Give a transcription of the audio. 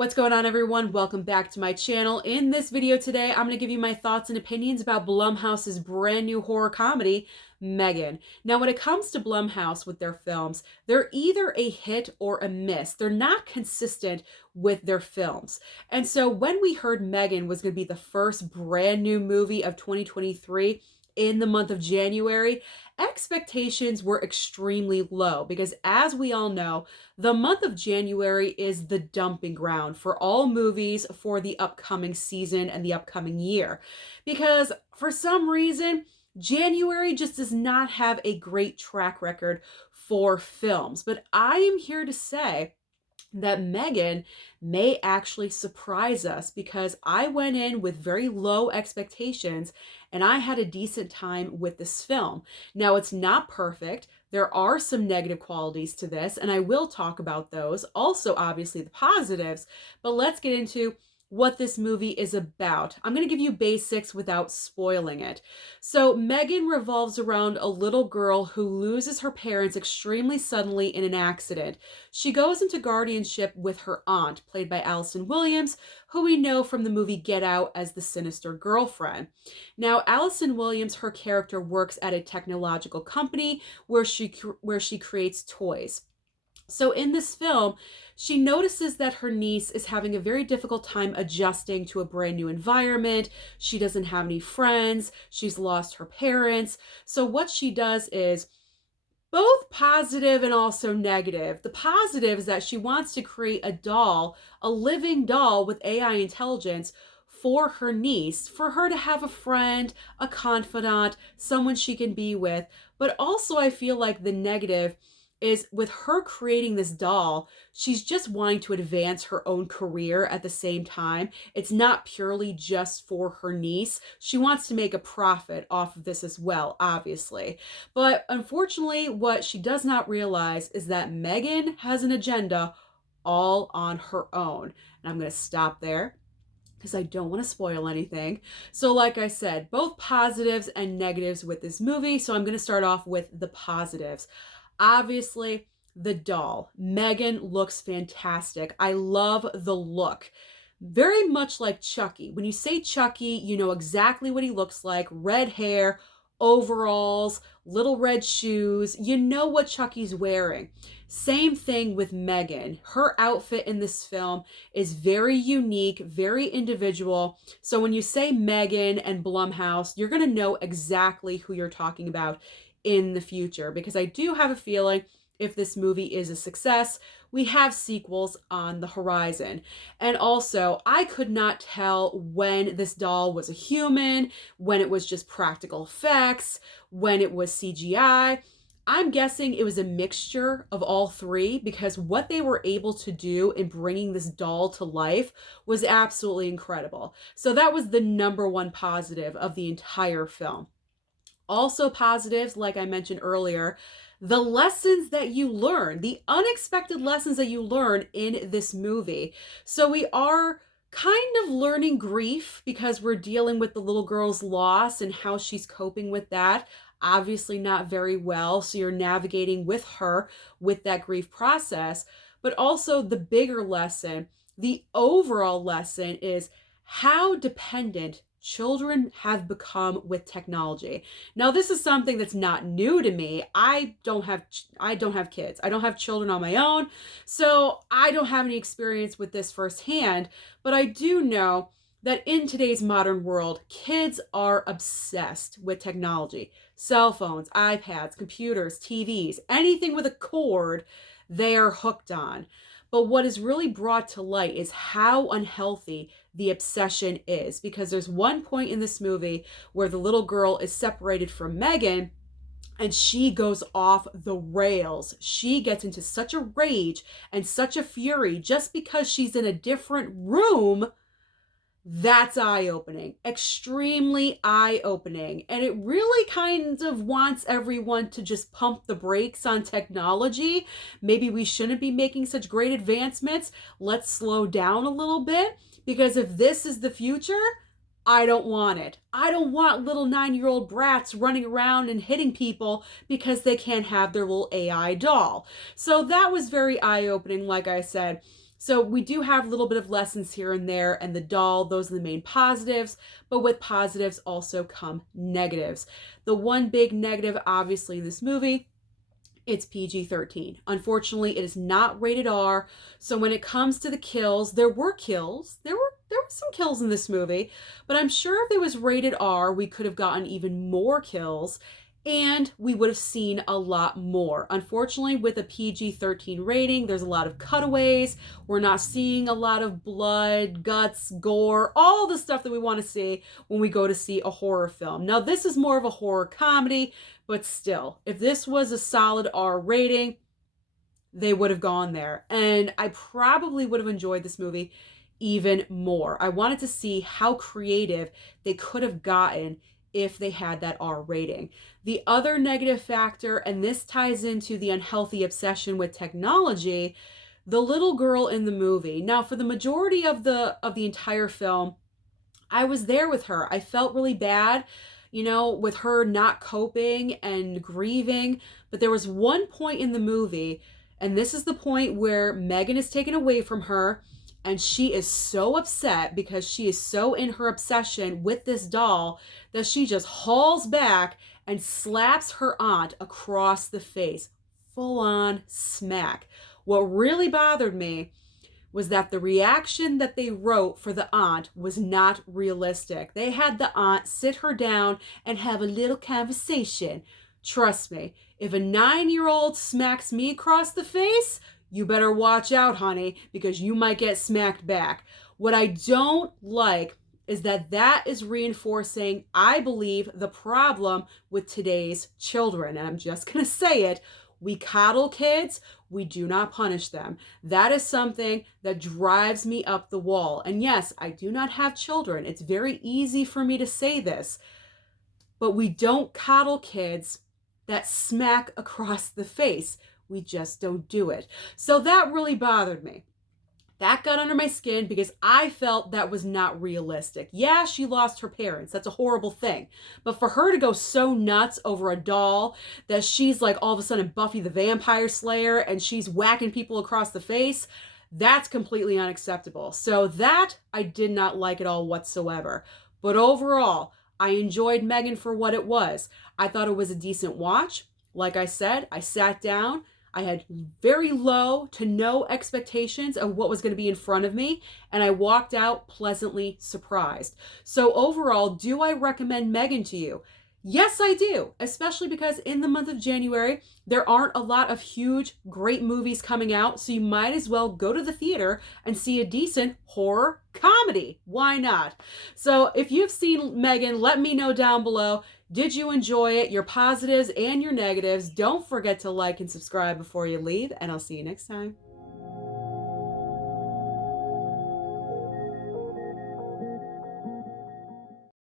What's going on, everyone? Welcome back to my channel. In this video today, I'm going to give you my thoughts and opinions about Blumhouse's brand new horror comedy, M3GAN. Now, when it comes to Blumhouse with their films, they're either a hit or a miss. They're not consistent with their films. And so when we heard M3GAN was going to be the first brand new movie of 2023, in the month of January, expectations were extremely low because, as we all know, the month of January is the dumping ground for all movies for the upcoming season and the upcoming year. Because for some reason, January just does not have a great track record for films. But I am here to say that M3GAN may actually surprise us because I went in with very low expectations and I had a decent time with this film. Now, it's not perfect. There are some negative qualities to this, and I will talk about those. Also, obviously, the positives, but let's get into what this movie is about. I'm going to give you basics without spoiling it. So M3GAN revolves around a little girl who loses her parents extremely suddenly in an accident. She goes into guardianship with her aunt, played by Allison Williams, who we know from the movie Get Out as the sinister girlfriend. Now, Allison Williams, her character, works at a technological company where she creates toys. So in this film, she notices that her niece is having a very difficult time adjusting to a brand new environment. She doesn't have any friends. She's lost her parents. So what she does is both positive and also negative. The positive is that she wants to create a doll, a living doll with AI intelligence for her niece, for her to have a friend, a confidant, someone she can be with. But also I feel like the negative is with her creating this doll, she's just wanting to advance her own career at the same time. It's not purely just for her niece. She wants to make a profit off of this as well, obviously. But unfortunately, what she does not realize is that M3GAN has an agenda all on her own. And I'm going to stop there because I don't want to spoil anything. So like I said, both positives and negatives with this movie. So I'm going to start off with the positives. Obviously, the doll. M3GAN looks fantastic. I love the look. Very much like Chucky. When you say Chucky, you know exactly what he looks like. Red hair, overalls, little red shoes. You know what Chucky's wearing. Same thing with M3GAN. Her outfit in this film is very unique, very individual. So when you say M3GAN and Blumhouse, you're going to know exactly who you're talking about in the future, because I do have a feeling if this movie is a success, we have sequels on the horizon. And also, I could not tell when this doll was a human, when it was just practical effects, when it was CGI. I'm guessing it was a mixture of all three, because what they were able to do in bringing this doll to life was absolutely incredible. So that was the number one positive of the entire film. Also positives, like I mentioned earlier, the lessons that you learn, the unexpected lessons that you learn in this movie. So we are kind of learning grief because we're dealing with the little girl's loss and how she's coping with that. Obviously not very well, so you're navigating with her with that grief process. But also the bigger lesson, the overall lesson is how dependent children have become with technology. Now, this is something that's not new to me. I don't have kids. I don't have children on my own, so I don't have any experience with this firsthand, but I do know that in today's modern world, kids are obsessed with technology. Cell phones, iPads, computers, TVs, anything with a cord, they are hooked on. But what is really brought to light is how unhealthy the obsession is, because there's one point in this movie where the little girl is separated from M3GAN and she goes off the rails. She gets into such a rage and such a fury just because she's in a different room. That's eye-opening, extremely eye-opening. And it really kind of wants everyone to just pump the brakes on technology. Maybe we shouldn't be making such great advancements. Let's slow down a little bit, because if this is the future, I don't want it. I don't want little 9-year-old brats running around and hitting people because they can't have their little AI doll. So that was very eye-opening, like I said. So we do have a little bit of lessons here and there, and the doll, those are the main positives, but with positives also come negatives. The one big negative, obviously, in this movie, it's PG-13. Unfortunately, it is not rated R. So when it comes to the kills, there were kills. There were some kills in this movie, but I'm sure if it was rated R, we could have gotten even more kills and we would have seen a lot more. Unfortunately, with a PG-13 rating, there's a lot of cutaways. We're not seeing a lot of blood, guts, gore, all the stuff that we want to see when we go to see a horror film. Now, this is more of a horror comedy, but still, if this was a solid R rating, they would have gone there. And I probably would have enjoyed this movie even more. I wanted to see how creative they could have gotten if they had that R rating. The other negative factor, and this ties into the unhealthy obsession with technology, the little girl in the movie. Now, for the majority of the entire film, I was there with her. I felt really bad, with her not coping and grieving. But there was one point in the movie, and this is the point where M3GAN is taken away from her, and she is so upset because she is so in her obsession with this doll that she just hauls back and slaps her aunt across the face. Full on smack. What really bothered me was that the reaction that they wrote for the aunt was not realistic. They had the aunt sit her down and have a little conversation. Trust me, if a 9-year-old smacks me across the face, you better watch out, honey, because you might get smacked back. What I don't like is that is reinforcing, I believe, the problem with today's children. And I'm just going to say it. We coddle kids. We do not punish them. That is something that drives me up the wall. And yes, I do not have children. It's very easy for me to say this. But we don't coddle kids that smack across the face. We just don't do it. So that really bothered me. That got under my skin because I felt that was not realistic. Yeah, she lost her parents. That's a horrible thing. But for her to go so nuts over a doll that she's like all of a sudden Buffy the Vampire Slayer and she's whacking people across the face, that's completely unacceptable. So that I did not like at all whatsoever. But overall, I enjoyed M3GAN for what it was. I thought it was a decent watch. Like I said, I sat down. I had very low to no expectations of what was going to be in front of me, and I walked out pleasantly surprised. So overall, do I recommend M3GAN to you? Yes, I do, especially because in the month of January, there aren't a lot of huge, great movies coming out, so you might as well go to the theater and see a decent horror comedy. Why not? So if you've seen M3GAN, let me know down below. Did you enjoy it? Your positives and your negatives. Don't forget to like and subscribe before you leave, and I'll see you next time.